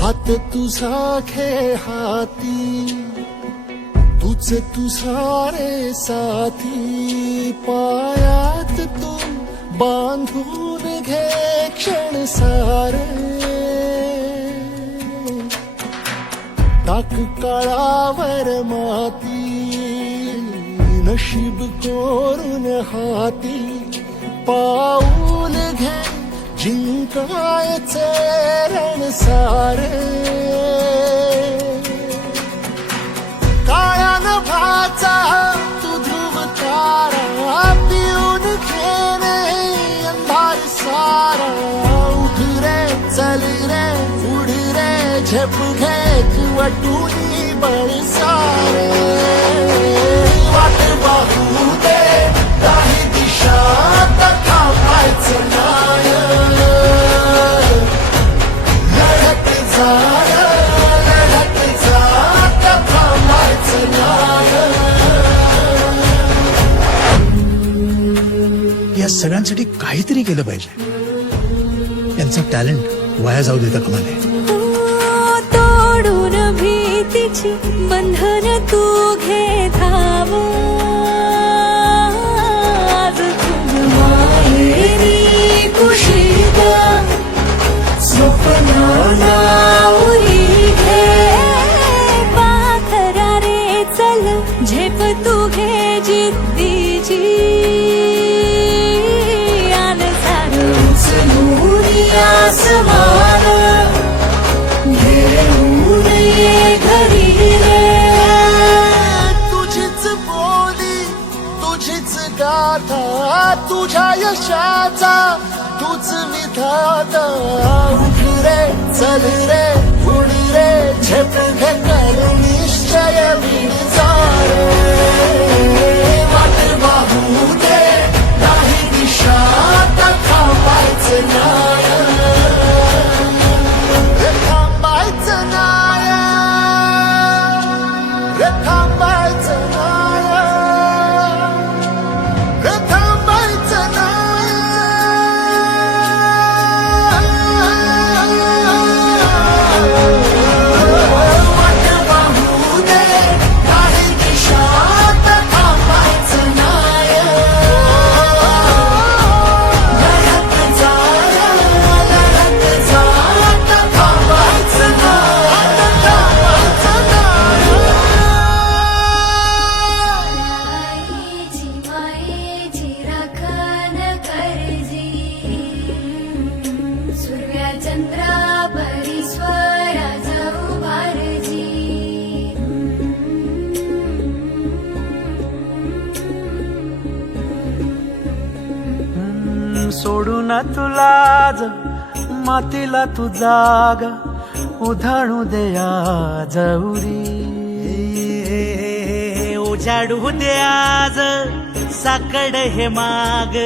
हात तुझा खेळ हाती तुझ तुझा रे साथी. पायात तू बांधून घे क्षण सारे. टाक काळावर माती नशीब कोरून हाती. पाऊल घे जिंकायचे रण सारे. काळ्या नभाचा तू ध्रुव तारा पिऊन घेणे अंधार सारा. उठ रे चल रे उड रे झेप घे वटुनी बळ सारे. वाट काहीतरी केलं पाहिजे. यांचं टॅलेंट वाया जाऊ देता कामा नये. तोडून भीतीची बंधन तू घे धाव तुझ्या यशाचा तूच विधाता उठ रे चल रे उड रे झेप घे कर निश्चय विचार सोडून तुला मातीला तू जाग उधाणू दया जवरी उजाडू दे आज साकड हे माग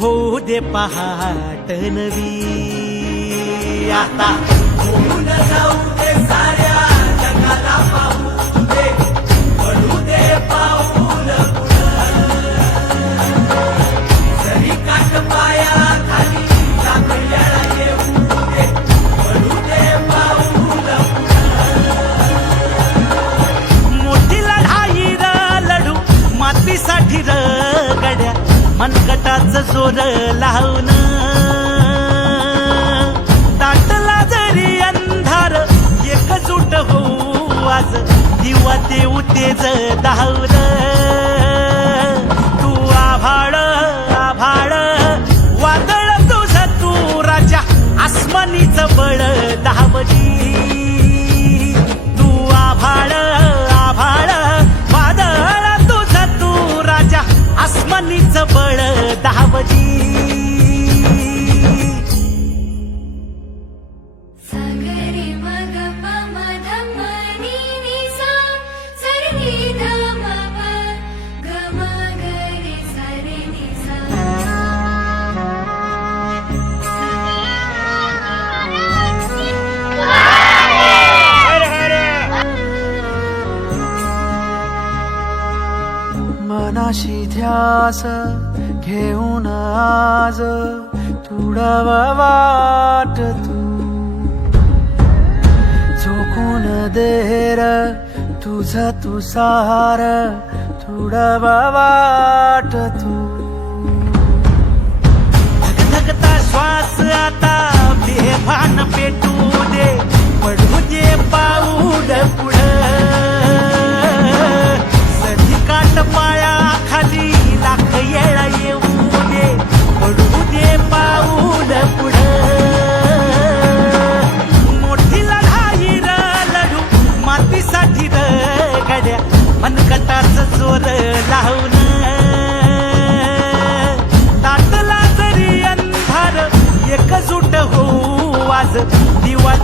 होऊ दे पहाट नवी. आता जाऊ दे साऱ्या जोर लावून दाटला जरी अंधार एकजूट होऊ आज दिवा देऊ तेज धावलं अशी ध्यास घेऊन आज तुडवा वाट तू. चुकून देर तुझ तुसार तुडवा वाट तू. श्वास आता बेभान पेटू दे. पडू दे लावून. जरी अंधार एकजूट होऊ आज दिवा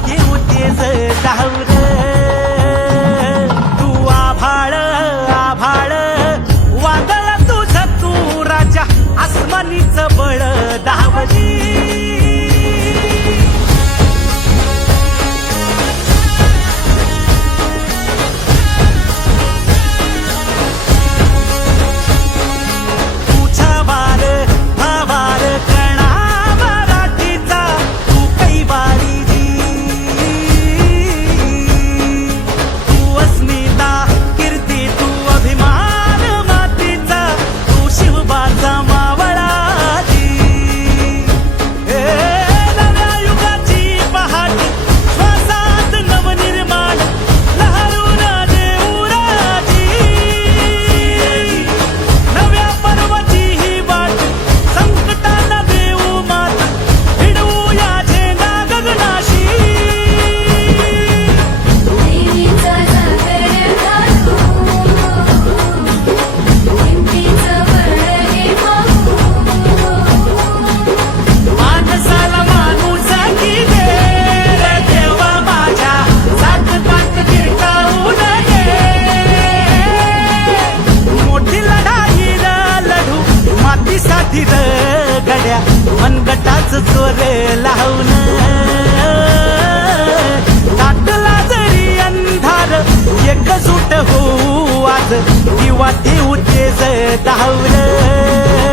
वाटी उच्चे जे धावलं